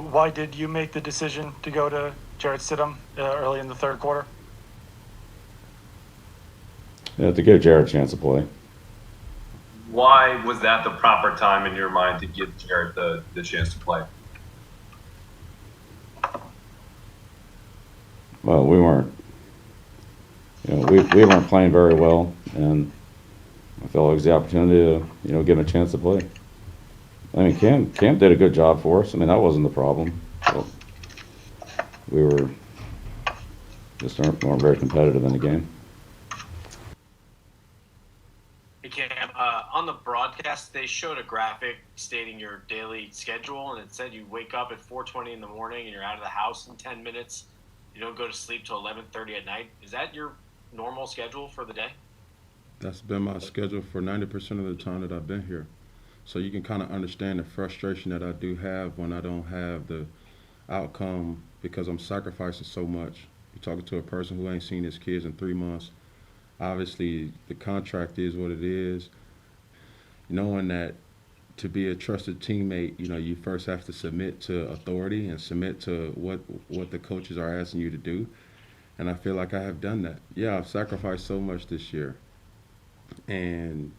Why did you make the decision to go to Jarrett Stidham early in the third quarter? Yeah, to give Jared a chance to play. Why was that the proper time in your mind to give Jarrett the chance to play? Well, we weren't playing very well, and I felt like it was the opportunity to give him a chance to play. I mean, Cam did a good job for us. I mean, that wasn't the problem. But we were just weren't very competitive in the game. Hey Cam, on the broadcast, they showed a graphic stating your daily schedule, and it said you wake up at 4:20 in the morning and you're out of the house in 10 minutes. You don't go to sleep till 11:30 at night. Is that your normal schedule for the day? That's been my schedule for 90% of the time that I've been here. So you can kind of understand the frustration that I do have when I don't have the outcome because I'm sacrificing so much. You're talking to a person who ain't seen his kids in 3 months. Obviously, the contract is what it is. Knowing that to be a trusted teammate, you first have to submit to authority and submit to what the coaches are asking you to do. And I feel like I have done that. Yeah, I've sacrificed so much this year, and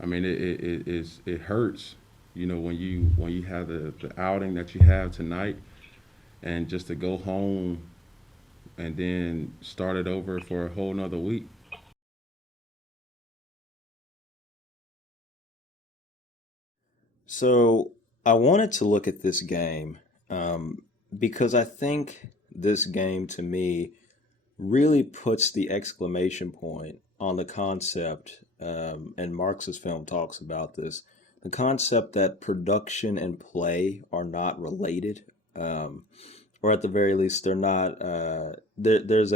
I mean it hurts. When you have the outing that you have tonight, and just to go home and then start it over for a whole nother week. So I wanted to look at this game because I think this game to me really puts the exclamation point on the concept, and Marxist Film talks about this, the concept that production and play are not related, or at the very least, they're not. There's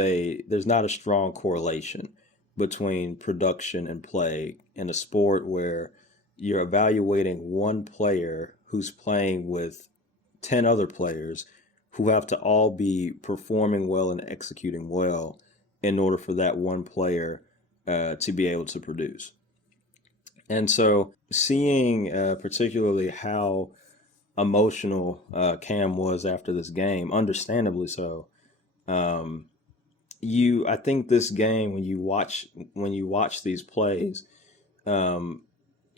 not a strong correlation between production and play in a sport where you're evaluating one player who's playing with 10 other players who have to all be performing well and executing well in order for that one player to be able to produce. And so, seeing particularly how emotional Cam was after this game, understandably so, um, I think this game when you watch these plays, um,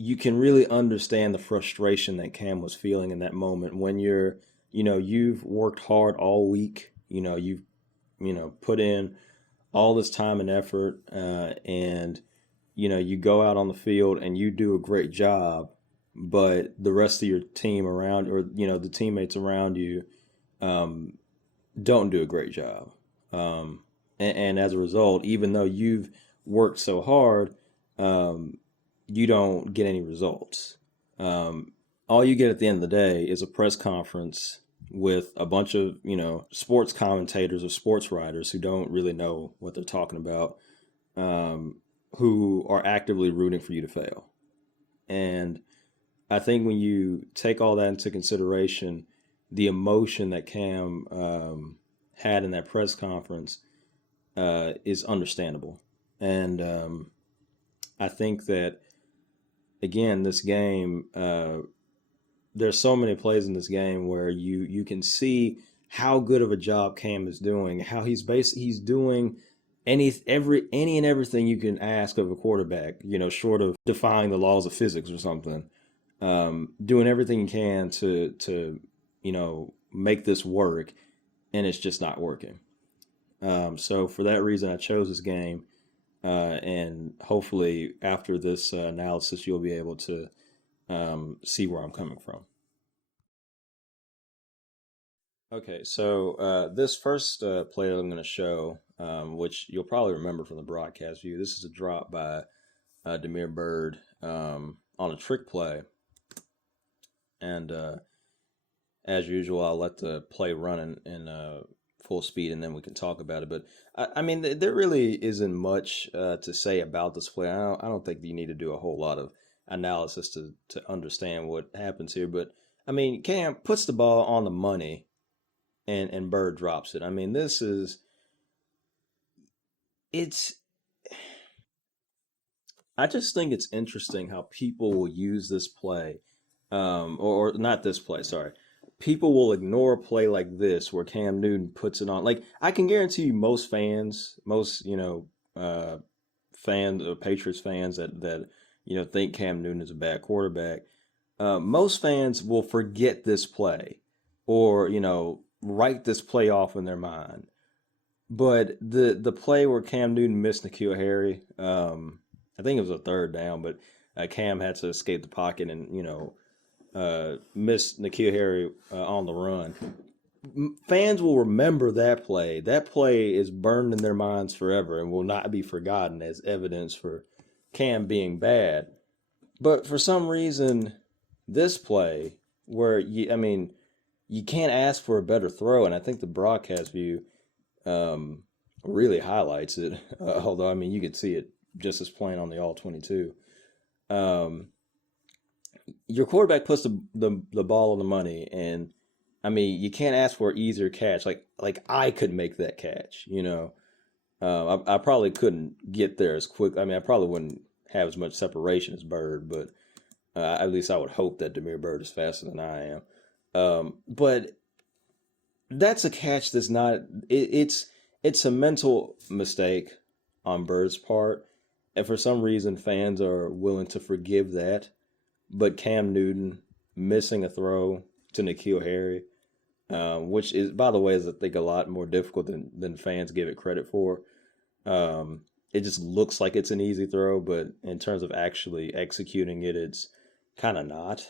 you can really understand the frustration that Cam was feeling in that moment when you've worked hard all week, you've put in all this time and effort, and you go out on the field and you do a great job, but the rest of your team around, or the teammates around you, um, don't do a great job. And as a result, even though you've worked so hard, um, you don't get any results. All you get at the end of the day is a press conference with a bunch of, sports commentators or sports writers who don't really know what they're talking about, um, who are actively rooting for you to fail. And I think when you take all that into consideration, the emotion that Cam had in that press conference is understandable. And I think that, again, this game, there's so many plays in this game where you can see how good of a job Cam is doing, how he's doing any and everything you can ask of a quarterback, short of defying the laws of physics or something. Doing everything he can to make this work, and it's just not working. So for that reason, I chose this game, and hopefully after this analysis, you'll be able to see where I'm coming from. Okay, so this first play that I'm going to show, which you'll probably remember from the broadcast view, this is a drop by Demir Bird on a trick play. And as usual, I'll let the play run in full speed, and then we can talk about it. But I mean, there really isn't much to say about this play. I don't think you need to do a whole lot of analysis to understand what happens here. But I mean, Cam puts the ball on the money, and Bird drops it. I mean, it's. I just think it's interesting how people will use this play, or not this play. Sorry, people will ignore a play like this where Cam Newton puts it on. Like I can guarantee you, most fans, most fans, Patriots fans that think Cam Newton is a bad quarterback, most fans will forget this play, or write this play off in their mind. But the play where Cam Newton missed N'Keal Harry, I think it was a third down, but Cam had to escape the pocket and missed N'Keal Harry on the run. Fans will remember that play. That play is burned in their minds forever and will not be forgotten as evidence for Cam being bad. But for some reason, this play, where you can't ask for a better throw, and I think the broadcast view really highlights it. Although you could see it just as plain on the all 22. Your quarterback puts the ball on the money, and you can't ask for an easier catch. Like I could make that catch, I probably couldn't get there as quick. I probably wouldn't have as much separation as Bird, but at least I would hope that Demir Bird is faster than I am. But that's a catch that's not. It's a mental mistake on Bird's part, and for some reason fans are willing to forgive that. But Cam Newton missing a throw to N'Keal Harry, which is, by the way, is I think a lot more difficult than fans give it credit for. It just looks like it's an easy throw, but in terms of actually executing it, it's kind of not.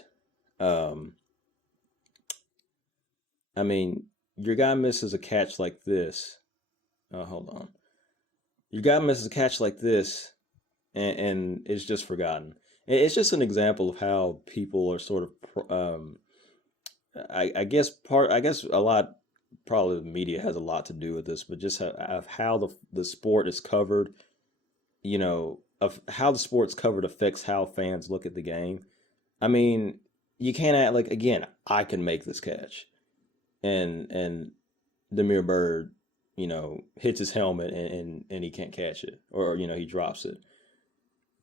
Your guy misses a catch like this. Hold on. Your guy misses a catch like this, and it's just forgotten. It's just an example of how people are sort of, I guess a lot, probably the media has a lot to do with this, but just how the sport is covered, of how the sport's covered affects how fans look at the game. You can't act like, again, I can make this catch, and Demir Bird, hits his helmet and he can't catch it, or he drops it.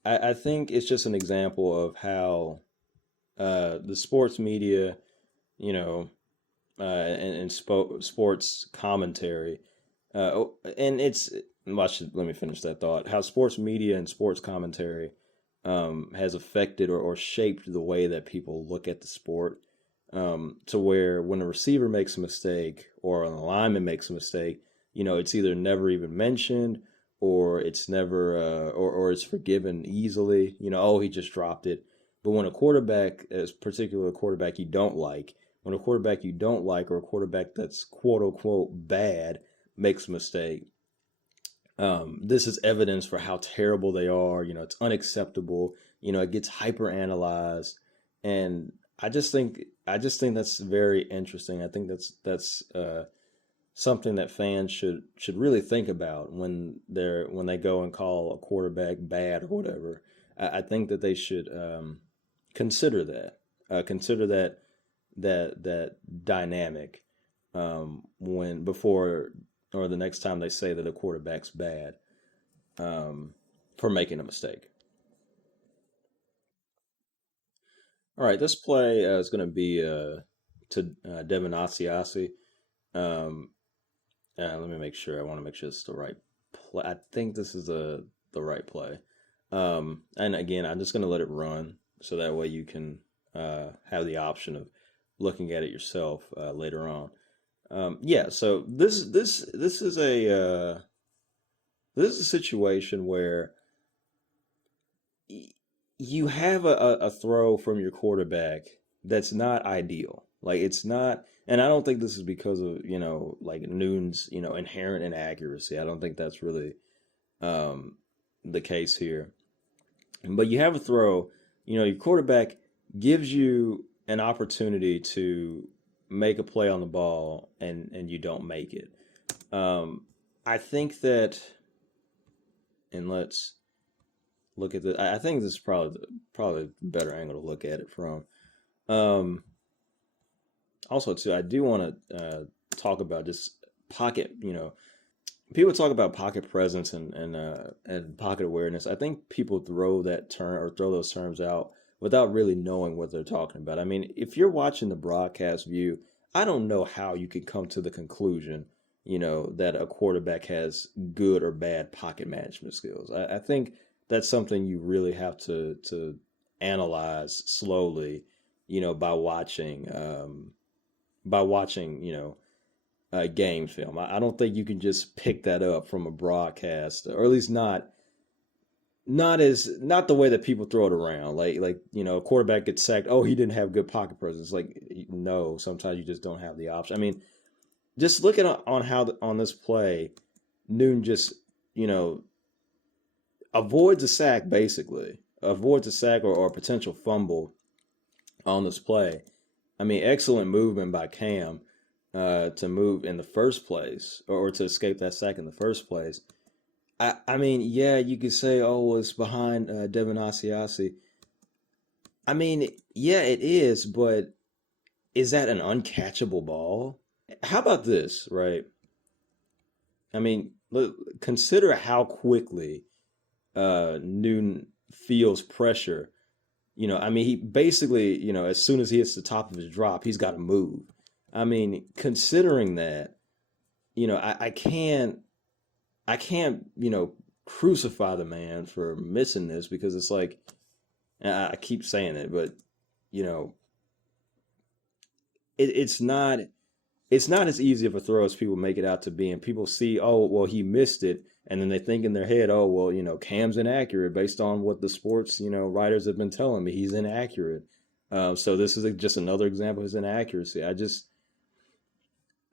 I think it's just an example of how the sports media, and sports commentary, and it's, let me finish that thought. How sports media and sports commentary has affected or shaped the way that people look at the sport, to where when a receiver makes a mistake or an lineman makes a mistake, it's either never even mentioned, or it's never, or it's forgiven easily. Oh, he just dropped it. But when a quarterback, as particular quarterback you don't like, or a quarterback that's quote unquote bad makes a mistake, this is evidence for how terrible they are. It's unacceptable. It gets hyper analyzed, and I just think that's very interesting. I think that's something that fans should really think about when they go and call a quarterback bad or whatever. I think that they should consider that dynamic before or the next time they say that a quarterback's bad for making a mistake. All right, this play is going to be to Devin Asiasi. Let me make sure. I want to make sure it's the right play. I think this is the right play. And again, I'm just going to let it run so that way you can have the option of looking at it yourself later on. So this is a situation where you have a throw from your quarterback that's not ideal. Like, it's not, and I don't think this is because of, like Newton's, inherent inaccuracy. I don't think that's really the case here. But you have a throw, your quarterback gives you an opportunity to make a play on the ball, and you don't make it. I think that, and let's look at this. I think this is probably the better angle to look at it from. Also, too, I do want to talk about just pocket. People talk about pocket presence and pocket awareness. I think people throw those terms out without really knowing what they're talking about. If you're watching the broadcast view, I don't know how you could come to the conclusion, that a quarterback has good or bad pocket management skills. I think that's something you really have to analyze slowly, by watching, game film. I don't think you can just pick that up from a broadcast, or at least not the way that people throw it around. Like a quarterback gets sacked. Oh, he didn't have good pocket presence. Like, no, sometimes you just don't have the option. I mean, just looking on how on this play, Newton just avoids a sack, basically avoids a sack or a potential fumble on this play. I mean, excellent movement by Cam to move in the first place, or to escape that sack in the first place. I mean, yeah, you could say, oh, well, it's behind Devin Asiasi. I mean, yeah, it is, but is that an uncatchable ball? How about this, right? I mean, consider how quickly Newton feels pressure. I mean, he basically, as soon as he hits the top of his drop, he's got to move. I mean, considering that, I can't, crucify the man for missing this, because it's like, I keep saying it, but, it's not as easy of a throw as people make it out to be. And people see, oh, well, he missed it. And then they think in their head, oh, well, Cam's inaccurate based on what the sports, writers have been telling me. He's inaccurate. So this is just another example of his inaccuracy.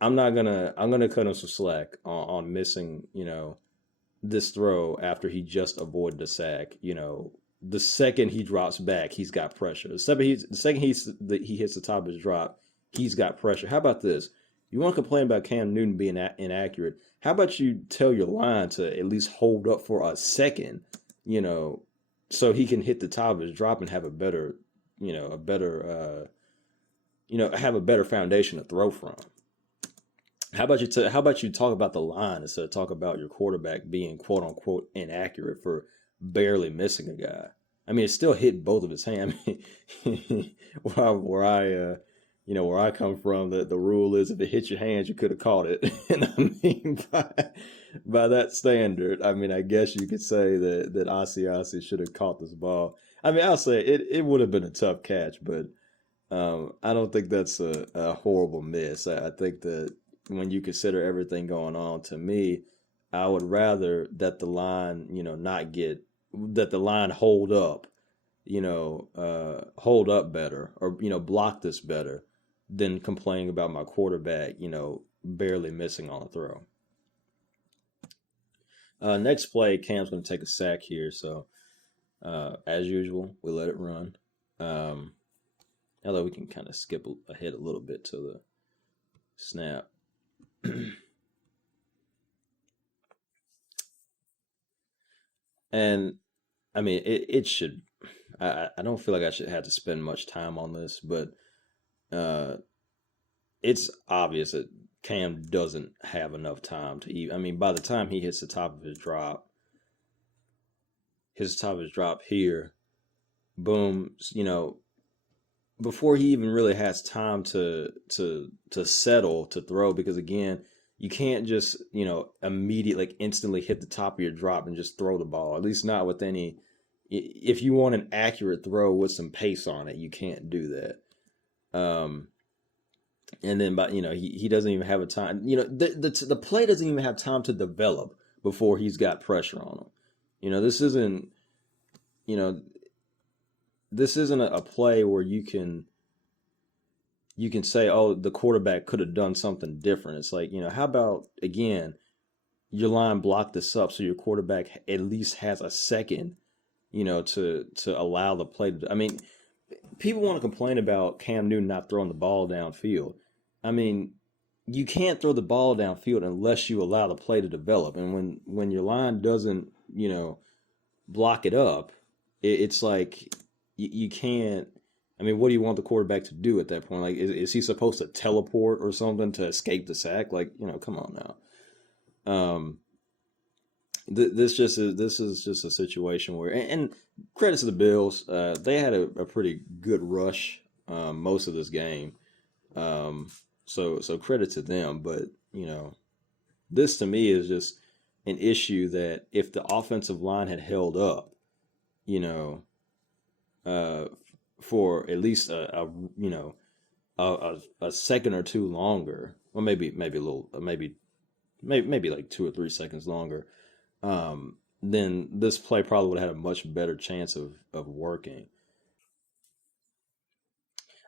I'm gonna cut him some slack on missing, this throw after he just avoided the sack. The second he drops back, he's got pressure. The second he hits the top of his drop, he's got pressure. How about this? You want to complain about Cam Newton being inaccurate? How about you tell your line to at least hold up for a second, so he can hit the top of his drop and have a better foundation to throw from. How about you talk about the line instead of talk about your quarterback being quote unquote inaccurate for barely missing a guy? I mean, it still hit both of his hands. Where I come from, the rule is if it hits your hands, you could have caught it. And I mean, by that standard, I mean, I guess you could say that Asiasi should have caught this ball. I mean, I'll say it would have been a tough catch, but I don't think that's a horrible miss. I think that when you consider everything going on, to me, I would rather that the line, that the line hold up better, or, block this better, than complaining about my quarterback, barely missing on a throw. Next play, Cam's going to take a sack here. So, as usual, we let it run. Although we can kind of skip ahead a little bit to the snap. And I mean, it should. I don't feel like I should have to spend much time on this, but it's obvious that Cam doesn't have enough time to even. I mean, by the time he hits the top of his drop, here, boom, before he even really has time to settle to throw, because again, you can't just immediately, like, instantly hit the top of your drop and just throw the ball. At least not with any. If you want an accurate throw with some pace on it, you can't do that. And then, but he doesn't even have a time. The play doesn't even have time to develop before he's got pressure on him. This isn't. This isn't a play where you can say, oh, the quarterback could have done something different. It's like, how about, again, your line blocked this up so your quarterback at least has a second, to allow the play to. I mean, people want to complain about Cam Newton not throwing the ball downfield. I mean, you can't throw the ball downfield unless you allow the play to develop. And when your line doesn't, block it up, it's like you can't. I mean, what do you want the quarterback to do at that point? Like, is he supposed to teleport or something to escape the sack? Like, come on now. This is just a situation where, and credits to the Bills, they had a pretty good rush most of this game. so credit to them. But this to me is just an issue that if the offensive line had held up, you know, uh, for at least a second or two longer, or maybe a little, maybe like 2 or 3 seconds longer, then this play probably would have had a much better chance of working.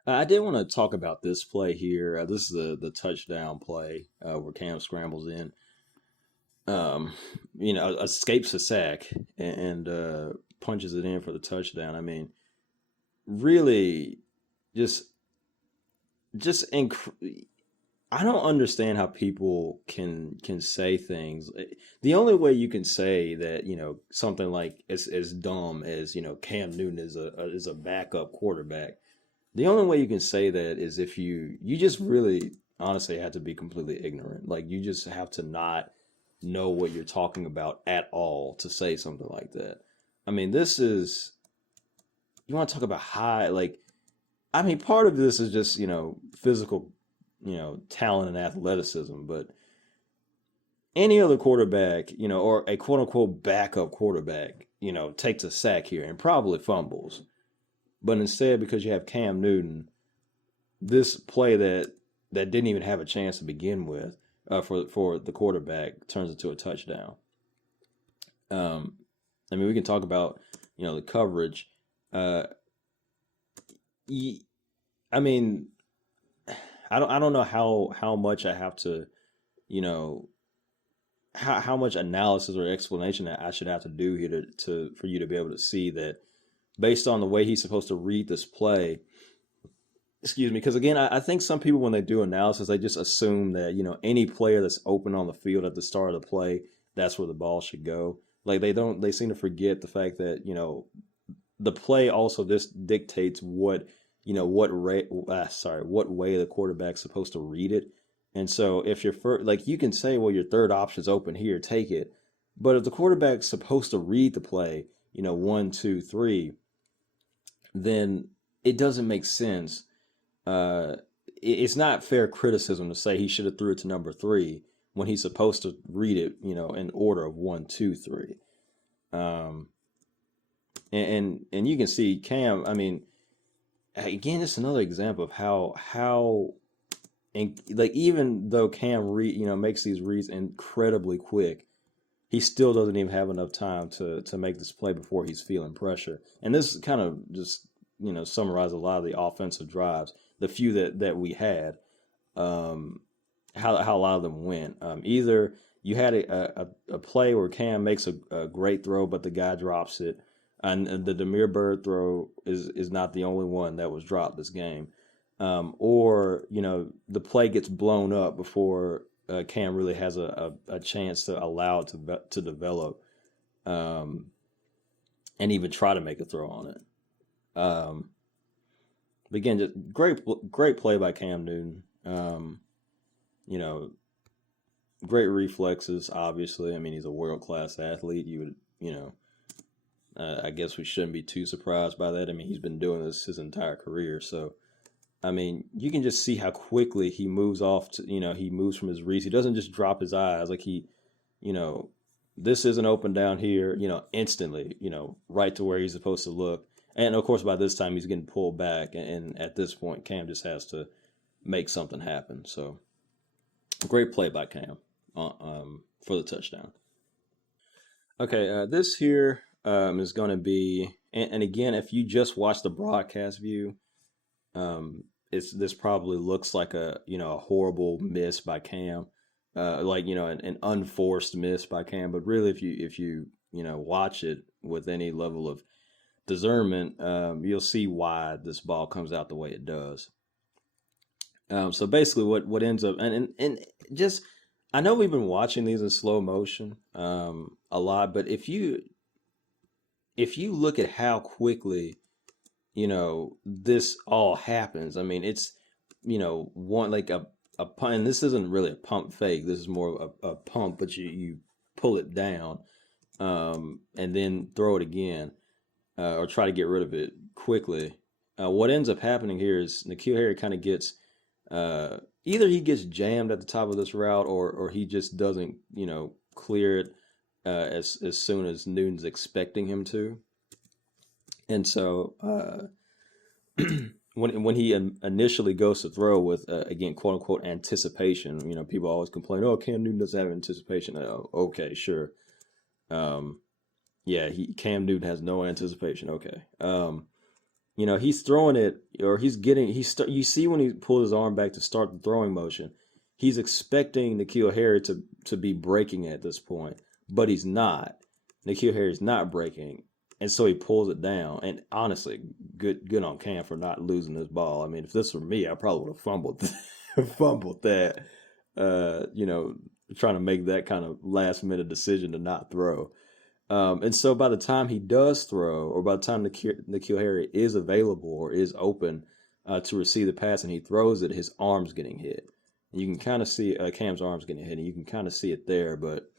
I did want to talk about this play here. This is the touchdown play where Cam scrambles in, escapes a sack and punches it in for the touchdown. I mean, really, just I don't understand how people can say things. The only way you can say that something like as dumb as Cam Newton is a backup quarterback. The only way you can say that is if you just really honestly have to be completely ignorant. Like you just have to not know what you're talking about at all to say something like that. I mean, this is you want to talk about high like I mean, part of this is just, physical, talent and athleticism, but any other quarterback, or a quote unquote backup quarterback, takes a sack here and probably fumbles. But instead, because you have Cam Newton, this play that didn't even have a chance to begin with for the quarterback turns into a touchdown. I mean, we can talk about, the coverage. I mean, I don't know how much I have to, how much analysis or explanation that I should have to do here to for you to be able to see that based on the way he's supposed to read this play. Excuse me, because again, I think some people when they do analysis, they just assume that any player that's open on the field at the start of the play, that's where the ball should go. Like they seem to forget the fact that the play also just dictates what what way the quarterback's supposed to read it. And so if you're like you can say, well, your third option's open here, take it. But if the quarterback's supposed to read the play, 1, 2, 3, then it doesn't make sense. It's not fair criticism to say he should have threw it to number 3 when he's supposed to read it, in order of 1, 2, 3. And you can see Cam. I mean, again, it's another example of how and like even though Cam makes these reads incredibly quick, he still doesn't even have enough time to make this play before he's feeling pressure. And this kind of just summarizes a lot of the offensive drives, the few that we had, how a lot of them went. Either you had a play where Cam makes a great throw, but the guy drops it. And the Demir Bird throw is not the only one that was dropped this game. Or the play gets blown up before Cam really has a chance to allow it to develop and even try to make a throw on it. But again, just great play by Cam Newton. Great reflexes, obviously. I mean, he's a world-class athlete. You would, I guess we shouldn't be too surprised by that. I mean, he's been doing this his entire career. So, I mean, you can just see how quickly he moves off to, he moves from his reads. He doesn't just drop his eyes. Like this isn't open down here, instantly, right to where he's supposed to look. And of course, by this time he's getting pulled back. And at this point, Cam just has to make something happen. So great play by Cam for the touchdown. Okay. This here is going to be, and again, if you just watch the broadcast view, this probably looks like a horrible miss by Cam, an unforced miss by Cam. But really, if you watch it with any level of discernment, you'll see why this ball comes out the way it does. So basically, what ends up and just I know we've been watching these in slow motion a lot, but if you look at how quickly this all happens, I mean, it's one like a pump, and this isn't really a pump fake. This is more of a pump, but you pull it down and then throw it again or try to get rid of it quickly. What ends up happening here is N'Keal Harry kind of gets either he gets jammed at the top of this route, or he just doesn't, clear it as soon as Newton's expecting him to. And so when he initially goes to throw with again, quote unquote, anticipation, people always complain, oh, Cam Newton doesn't have anticipation. Oh, okay, sure. Yeah, Cam Newton has no anticipation. Okay. He's throwing it, or you see when he pulls his arm back to start the throwing motion, he's expecting N'Keal Harry to be breaking at this point, but he's not. N'Keal Harry's not breaking, and so he pulls it down. And honestly, good on Cam for not losing this ball. I mean, if this were me, I probably would have fumbled that, trying to make that kind of last minute decision to not throw. And so by the time he does throw, or by the time N'Keal Harry is available or is open to receive the pass and he throws it, his arm's getting hit. And you can kind of see Cam's arm's getting hit, and you can kind of see it there, but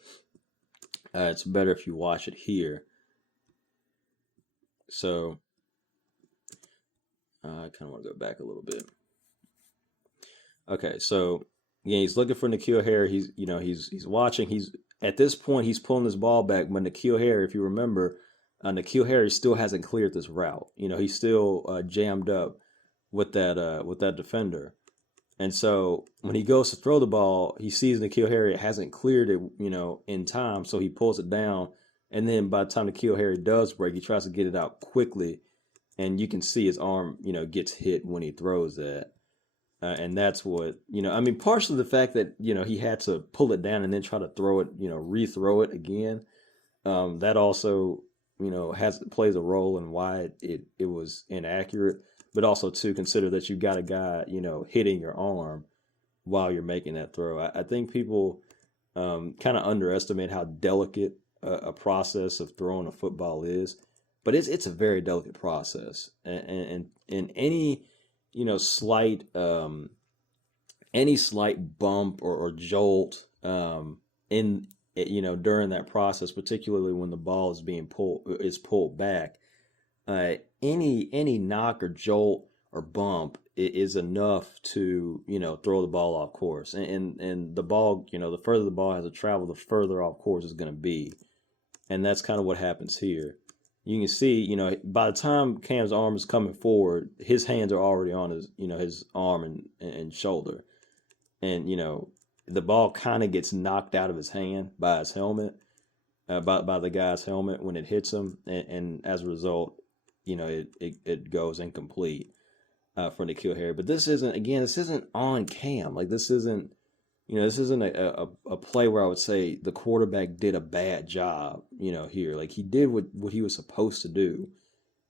it's better if you watch it here. So I kind of want to go back a little bit. Okay, so again, he's looking for N'Keal Harry. He's watching. At this point, he's pulling his ball back, but N'Keal Harry, if you remember, N'Keal Harry still hasn't cleared this route. He's still jammed up with that defender. And so when he goes to throw the ball, he sees N'Keal Harry hasn't cleared it, in time, so he pulls it down. And then by the time N'Keal Harry does break, he tries to get it out quickly, and you can see his arm, gets hit when he throws that. And that's what, partially the fact that, he had to pull it down and then try to throw it, rethrow it again. That also, plays a role in why it was inaccurate, but also to consider that you got a guy, hitting your arm while you're making that throw. I think people kind of underestimate how delicate a process of throwing a football is, but it's a very delicate process. And any, slight bump or jolt in during that process, particularly when the ball is pulled back, any knock or jolt or bump is enough to throw the ball off course, and the ball, the further the ball has to travel, the further off course it's going to be, and that's kind of what happens here. You can see, by the time Cam's arm is coming forward, his hands are already on his arm and shoulder. And, the ball kind of gets knocked out of his hand by his helmet, by the guy's helmet when it hits him. And as a result, it goes incomplete for N'Keal Harry. But this isn't on Cam. Like, this isn't a play where I would say the quarterback did a bad job, here. Like, he did what he was supposed to do.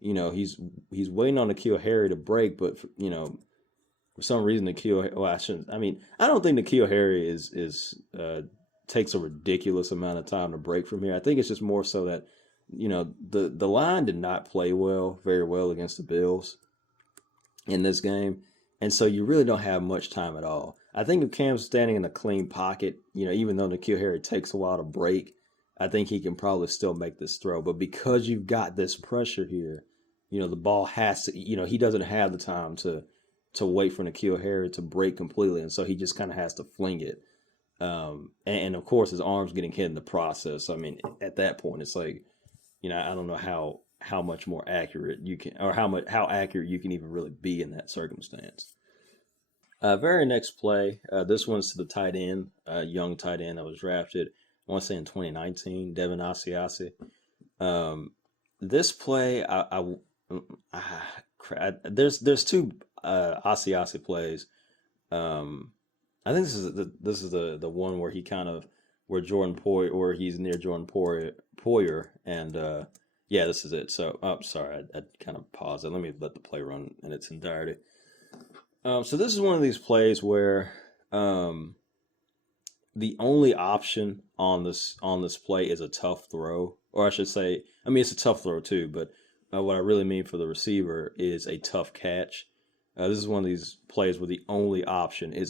He's waiting on N'Keal Harry to break, but for some reason I don't think N'Keal Harry is takes a ridiculous amount of time to break from here. I think it's just more so that, the line did not play very well against the Bills in this game. And so you really don't have much time at all. I think if Cam's standing in a clean pocket, even though N'Keal Harry takes a while to break, I think he can probably still make this throw. But because you've got this pressure here, the ball has to, he doesn't have the time to wait for N'Keal Harry to break completely. And so he just kind of has to fling it. And of course, his arm's getting hit in the process. I mean, at that point, it's like, I don't know how much more accurate you can, or how accurate you can even really be in that circumstance. Very next play, this one's to the tight end, young tight end that was drafted, I want to say in 2019, Devin Asiasi. This play, there's two Asiasi plays. I think this is the one where where he's near Jordan Poyer, and yeah, this is it. So, sorry, I kind of paused it. Let me let the play run in its entirety. So this is one of these plays where the only option on this play is a tough throw, or I should say, it's a tough throw too, but what I really mean for the receiver is a tough catch. This is one of these plays where the only option is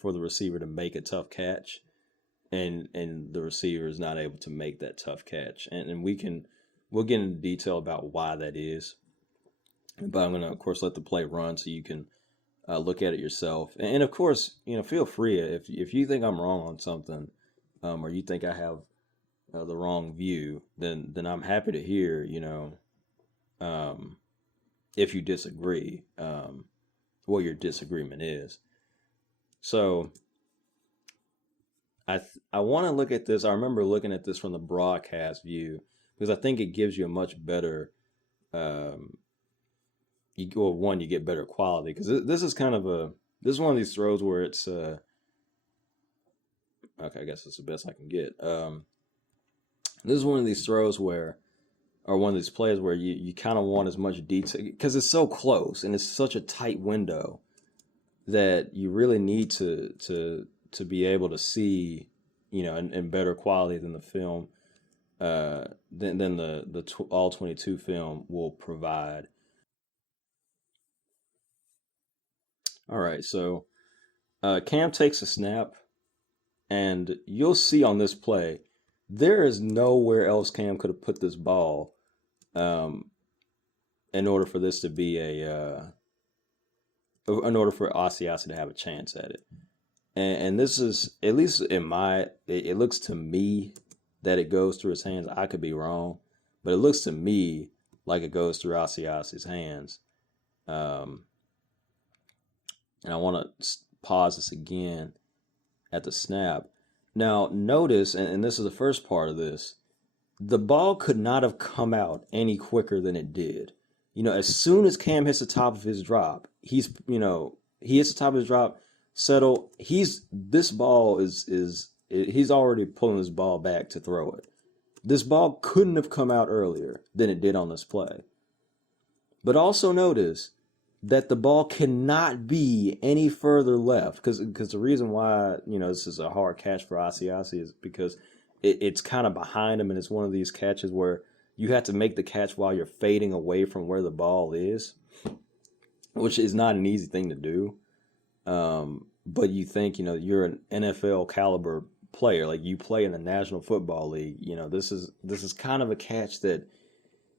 for the receiver to make a tough catch, and the receiver is not able to make that tough catch, and we'll get into detail about why that is. But I'm gonna, of course, let the play run so you can look at it yourself. And of course, feel free if you think I'm wrong on something, or you think I have the wrong view, then I'm happy to hear, if you disagree, what your disagreement is. So I want to look at this. I remember looking at this from the broadcast view because I think it gives you a much better, you get better quality because this is kind of this is one of these throws where it's okay. I guess it's the best I can get. This is one of these throws where, or one of these plays where you kind of want as much detail because it's so close and it's such a tight window that you really need to be able to see, in better quality than the film, than the all 22 film will provide. All right, so Cam takes a snap, and you'll see on this play, there is nowhere else Cam could have put this ball, in order for this to be in order for Asiasi to have a chance at it. And this is, at least it looks to me that it goes through his hands. I could be wrong, but it looks to me like it goes through Asiasi's hands. And I want to pause this again at the snap. Now, notice, and this is the first part of this, the ball could not have come out any quicker than it did. As soon as Cam hits the top of his drop, he hits the top of his drop, settle. This ball he's already pulling his ball back to throw it. This ball couldn't have come out earlier than it did on this play. But also notice that the ball cannot be any further left because the reason why, this is a hard catch for Asiasi is because it's kind of behind him, and it's one of these catches where you have to make the catch while you're fading away from where the ball is, which is not an easy thing to do. But you think, you're an NFL caliber player, like you play in the National Football League. This is kind of a catch that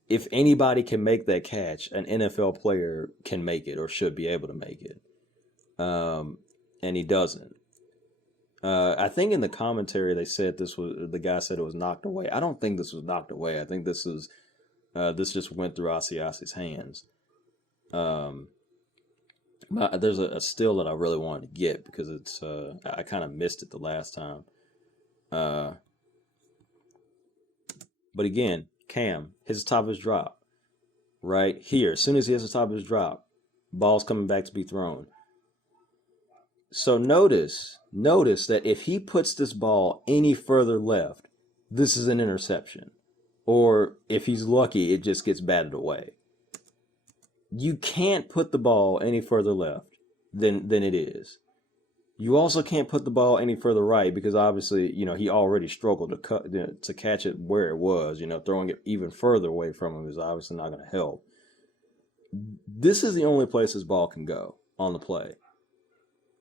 if anybody can make that catch, an NFL player can make it or should be able to make it. And he doesn't. I think in the commentary they said the guy said it was knocked away. I don't think this was knocked away. I think this just went through Asiasi's hands. But there's a still that I really wanted to get because it's I kind of missed it the last time. But again, Cam hits the top of his drop right here. As soon as he hits the top of his drop, ball's coming back to be thrown. So notice that if he puts this ball any further left, this is an interception. Or if he's lucky, it just gets batted away. You can't put the ball any further left than it is. You also can't put the ball any further right because obviously, he already struggled to catch it where it was. Throwing it even further away from him is obviously not going to help. This is the only place this ball can go on the play.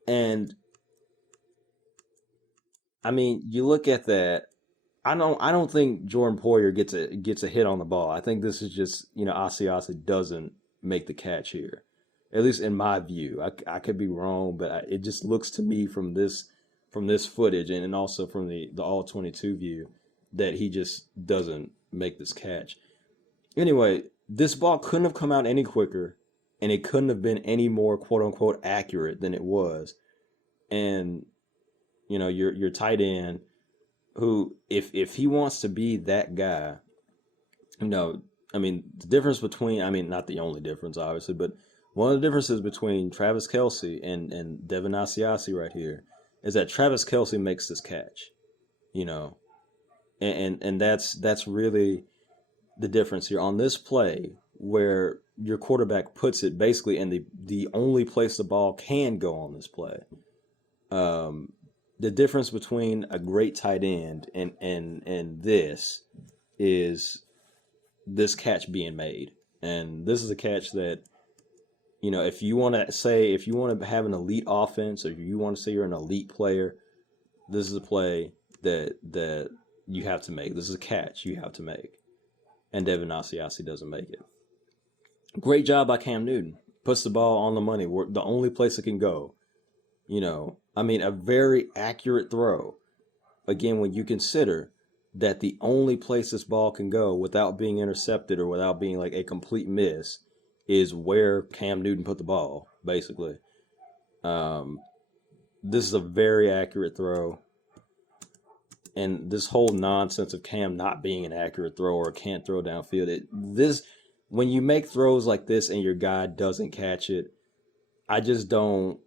And I mean, you look at that. I don't think Jordan Poyer gets a hit on the ball. I think this is just Asiasi doesn't make the catch here, at least in my view. I could be wrong, but it just looks to me from this footage and also from the all 22 view that he just doesn't make this catch. Anyway, this ball couldn't have come out any quicker. And it couldn't have been any more "quote unquote" accurate than it was. And your tight end, who if he wants to be that guy, I mean the difference between not the only difference obviously, but one of the differences between Travis Kelce and Devin Asiasi right here is that Travis Kelce makes this catch, and that's really the difference here on this play where your quarterback puts it basically in the only place the ball can go on this play. The difference between a great tight end and this is this catch being made. And this is a catch that, if you want to have an elite offense, or if you want to say you're an elite player, this is a play that you have to make. This is a catch you have to make. And Devin Asiasi doesn't make it. Great job by Cam Newton. puts the ball on the money, the only place it can go. I mean, a very accurate throw. Again, when you consider that the only place this ball can go without being intercepted or without being like a complete miss is where Cam Newton put the ball, basically. This is a very accurate throw. And this whole nonsense of Cam not being an accurate thrower or can't throw downfield, when you make throws like this and your guy doesn't catch it, I just don't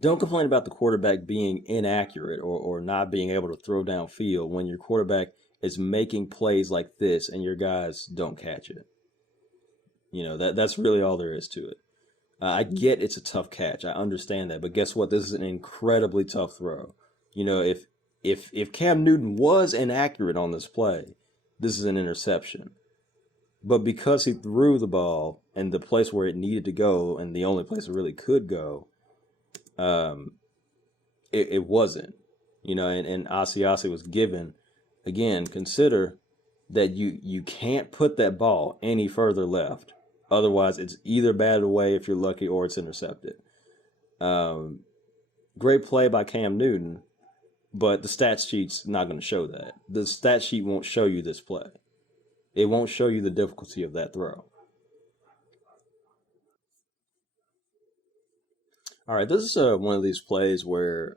complain about the quarterback being inaccurate or not being able to throw downfield when your quarterback is making plays like this and your guys don't catch it. That's really all there is to it. I get it's a tough catch. I understand that. But guess what? This is an incredibly tough throw. If Cam Newton was inaccurate on this play, this is an interception. But because he threw the ball and the place where it needed to go and the only place it really could go, it wasn't. And Asiasi was given. Again, consider that you can't put that ball any further left. Otherwise, it's either batted away if you're lucky or it's intercepted. Great play by Cam Newton, but the stat sheet's not going to show that. The stat sheet won't show you this play. It won't show you the difficulty of that throw. All right, this is one of these plays where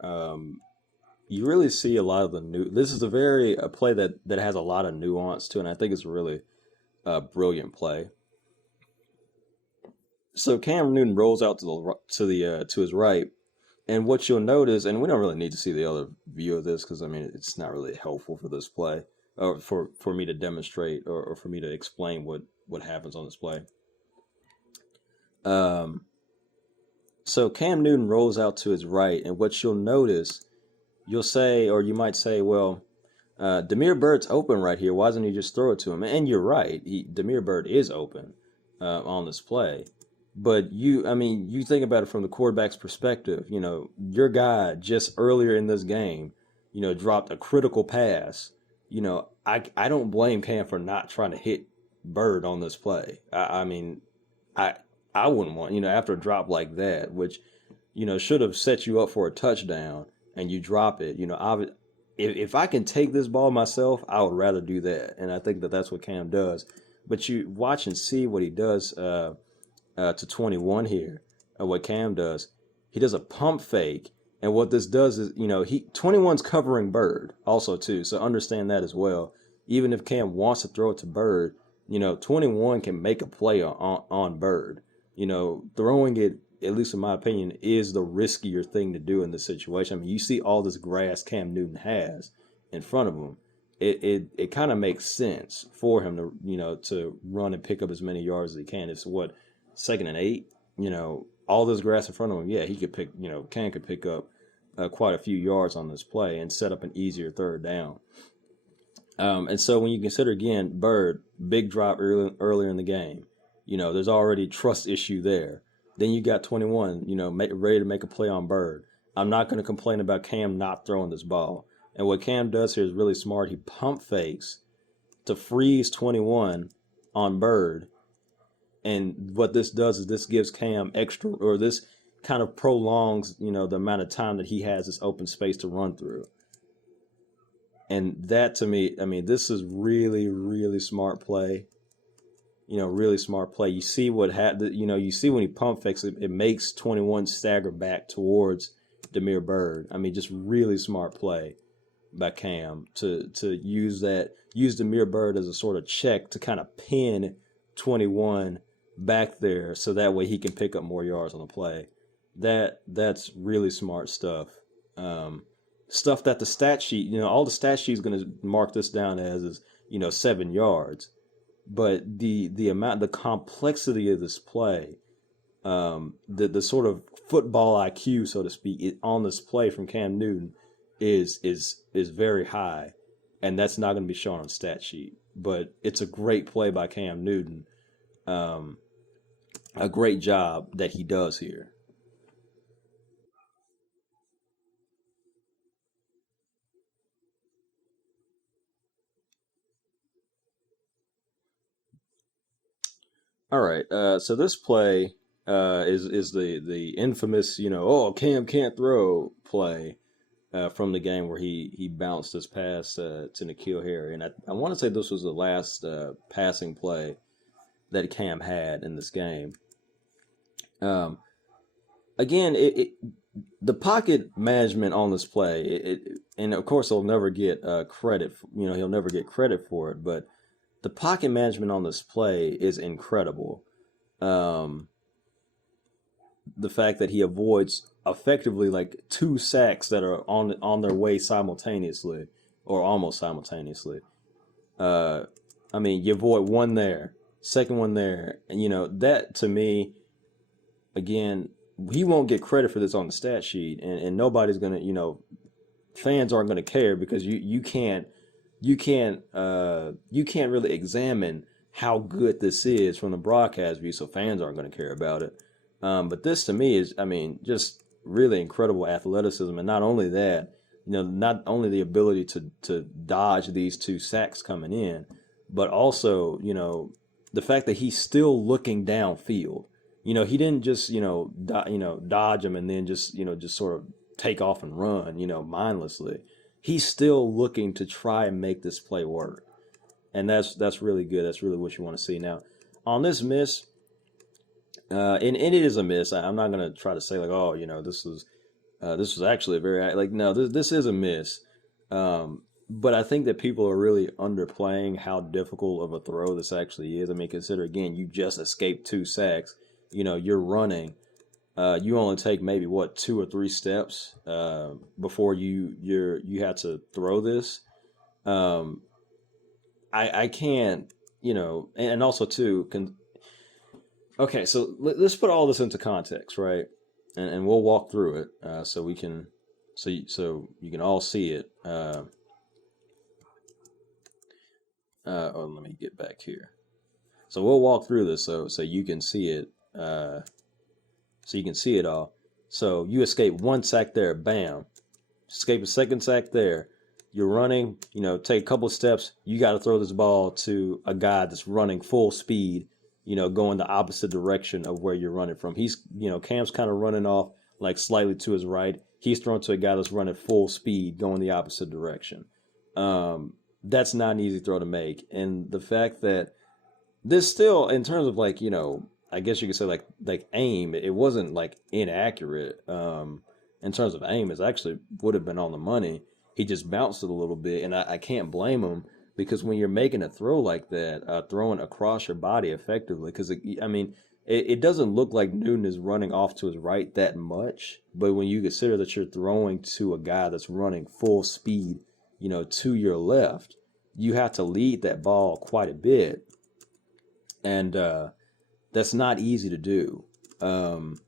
you really see a lot of the new. This is a play that has a lot of nuance to it, and I think it's a really brilliant play. So Cam Newton rolls out to his right, and what you'll notice, and we don't really need to see the other view of this because I mean it's not really helpful for this play, or for me to demonstrate or for me to explain what happens on this play. So Cam Newton rolls out to his right, and what you'll notice, you'll say, or you might say, well, Damiere Byrd's open right here. Why doesn't he just throw it to him? And you're right. Damiere Byrd is open on this play. But you think about it from the quarterback's perspective. Your guy just earlier in this game, dropped a critical pass. I don't blame Cam for not trying to hit Byrd on this play. I wouldn't want, after a drop like that, which, should have set you up for a touchdown and you drop it, if I can take this ball myself, I would rather do that. And I think that's what Cam does. But you watch and see what he does to 21 here, what Cam does. He does a pump fake. And what this does is, 21's covering Byrd also too. So understand that as well. Even if Cam wants to throw it to Byrd, 21 can make a play on Byrd. Throwing it, at least in my opinion, is the riskier thing to do in this situation. I mean, you see all this grass Cam Newton has in front of him. It kind of makes sense for him to, to run and pick up as many yards as he can. It's 2nd and 8, all this grass in front of him. Yeah, he could pick, Cam could pick up quite a few yards on this play and set up an easier third down. And so when you consider, again, Byrd, big drop earlier in the game, there's already trust issue there. Then you got 21, ready to make a play on Byrd. I'm not going to complain about Cam not throwing this ball. And what Cam does here is really smart. He pump fakes to freeze 21 on Byrd. And what this does is this gives Cam extra, or this kind of prolongs, the amount of time that he has this open space to run through. And that, to me, this is really, really smart play. Really smart play. You see you see when he pump fakes it makes 21 stagger back towards Damiere Byrd. Just really smart play by Cam to use Damiere Byrd as a sort of check to kind of pin 21 back there so that way he can pick up more yards on the play. That's really smart stuff. Stuff that the stat sheet, all the stat sheet is going to mark this down as is, 7 yards. But the amount, the complexity of this play, the sort of football IQ, so to speak, on this play from Cam Newton is very high, and that's not going to be shown on stat sheet. But it's a great play by Cam Newton, a great job that he does here. All right. So this play is the infamous, oh, Cam can't throw play from the game where he bounced his pass to N'Keal Harry, and I want to say this was the last passing play that Cam had in this game. Um, Again, the pocket management on this play, and of course he'll never get credit. He'll never get credit for it, but the pocket management on this play is incredible. Um, the fact that he avoids effectively like 2 sacks that are on their way simultaneously or almost simultaneously. I mean, you avoid one there, second one there, and that to me, again, he won't get credit for this on the stat sheet, and nobody's gonna, fans aren't gonna care because you can't really examine how good this is from the broadcast view, so fans aren't gonna care about it. But this to me is, I mean, just really incredible athleticism, and not only that, not only the ability to dodge these 2 sacks coming in, but also, the fact that he's still looking downfield. He didn't just, dodge him and then just sort of take off and run, mindlessly. He's still looking to try and make this play work. And that's really good. That's really what you want to see. Now, on this miss, and it is a miss. I'm not going to try to say like, oh, this was actually a very, like, no, this is a miss. But I think that people are really underplaying how difficult of a throw this actually is. I mean, consider again, you just escaped 2 sacks. You're running. You only take maybe 2 or 3 steps before you had to throw this. I can't, and also too. Okay, so let's put all this into context, right? And we'll walk through it so we can, so you can all see it. Let me get back here. So we'll walk through this so you can see it. So you can see it all. So you escape 1 sack there, bam. Escape a 2nd sack there. You're running, take a couple of steps. You got to throw this ball to a guy that's running full speed, going the opposite direction of where you're running from. He's, Cam's kind of running off like slightly to his right. He's thrown to a guy that's running full speed, going the opposite direction. That's not an easy throw to make. And the fact that this still, in terms of like, I guess you could say like aim, it wasn't like inaccurate. In terms of aim, it actually would have been on the money. He just bounced it a little bit, and I can't blame him because when you're making a throw like that, throwing across your body effectively, because it doesn't look like Newton is running off to his right that much, but when you consider that you're throwing to a guy that's running full speed, to your left, you have to lead that ball quite a bit, and that's not easy to do. And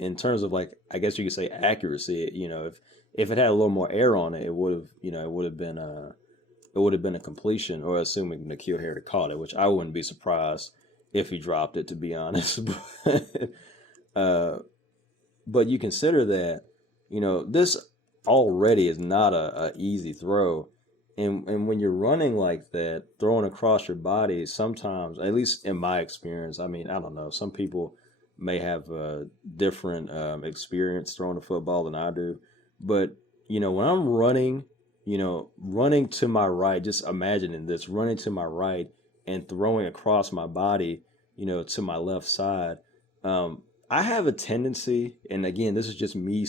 in terms of like, I guess you could say accuracy, if it had a little more air on it, it would have been a completion, or assuming N'Keal Harry caught it, which I wouldn't be surprised if he dropped it, to be honest. But you consider that, this already is not a easy throw. And when you're running like that, throwing across your body, sometimes, at least in my experience, I mean, I don't know, some people may have a different experience throwing a football than I do. But, when I'm running, running to my right, just imagining this, running to my right and throwing across my body, to my left side, I have a tendency, and again, this is just me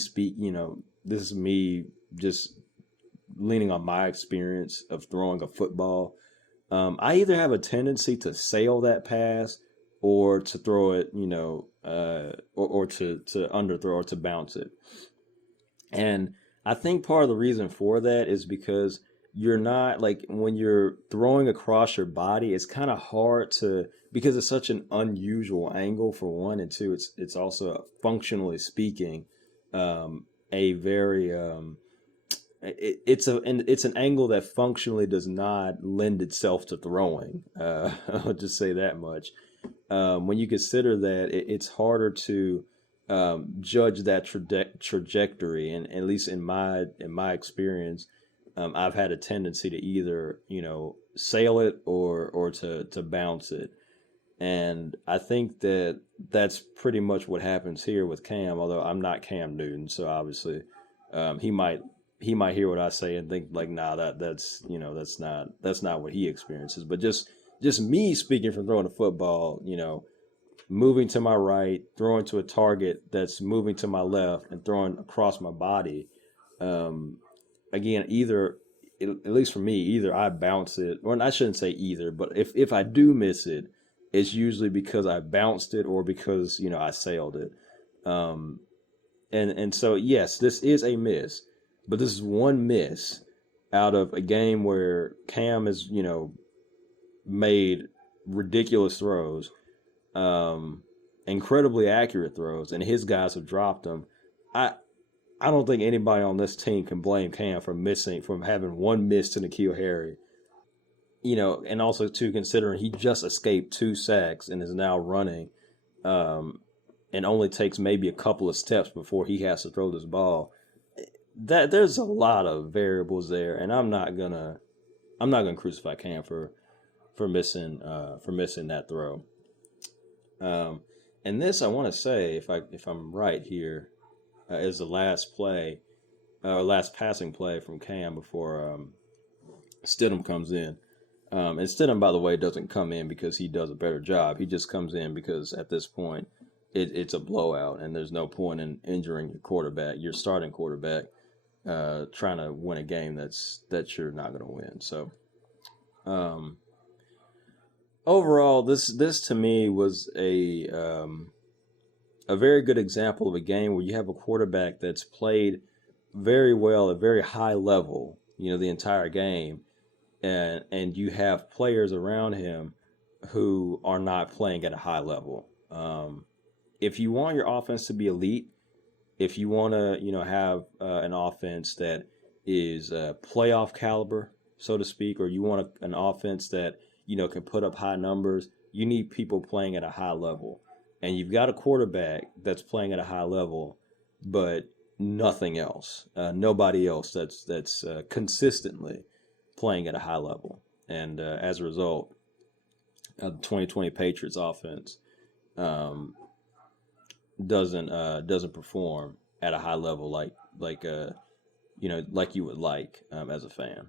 this is me just leaning on my experience of throwing a football. I either have a tendency to sail that pass or to throw it, or to underthrow or to bounce it. And I think part of the reason for that is because you're not, like, when you're throwing across your body, it's kind of hard to, because it's such an unusual angle for one, and two, it's also, functionally speaking, a very it's an angle that functionally does not lend itself to throwing. I'll just say that much. When you consider that, it's harder to judge that trajectory, and at least in my experience, I've had a tendency to either sail it or to bounce it. And I think that that's pretty much what happens here with Cam. Although I'm not Cam Newton, so obviously he might hear what I say and think like, nah, that's that's not what he experiences. But just me speaking from throwing a football, moving to my right, throwing to a target that's moving to my left, and throwing across my body. Again, either at least for me, either I bounce it, or I shouldn't say either, but if I do miss it, it's usually because I bounced it or because I sailed it. Um, and so yes, this is a miss, but this is one miss out of a game where Cam has made ridiculous throws, incredibly accurate throws, and his guys have dropped them. I I don't think anybody on this team can blame Cam for having one miss to N'Keal Harry. And also too considering he just escaped 2 sacks and is now running, um, and only takes maybe a couple of steps before he has to throw this ball. That there's a lot of variables there, and I'm not gonna crucify Cam for missing that throw. Um, and this I want to say, if I'm right here, is the last play, last passing play from Cam before Stidham comes in. And Stidham, by the way, doesn't come in because he does a better job. He just comes in because at this point it's a blowout, and there's no point in injuring your starting quarterback, trying to win a game that you're not going to win. So um, overall, this to me was a very good example of a game where you have a quarterback that's played very well at very high level, the entire game, and you have players around him who are not playing at a high level. If you want your offense to be elite, if you want to, have an offense that is playoff caliber, so to speak, or you want an offense that can put up high numbers, you need people playing at a high level. And you've got a quarterback that's playing at a high level, but nothing else, nobody else that's consistently playing at a high level. And as a result, the 2020 Patriots offense doesn't perform at a high level like you would like as a fan.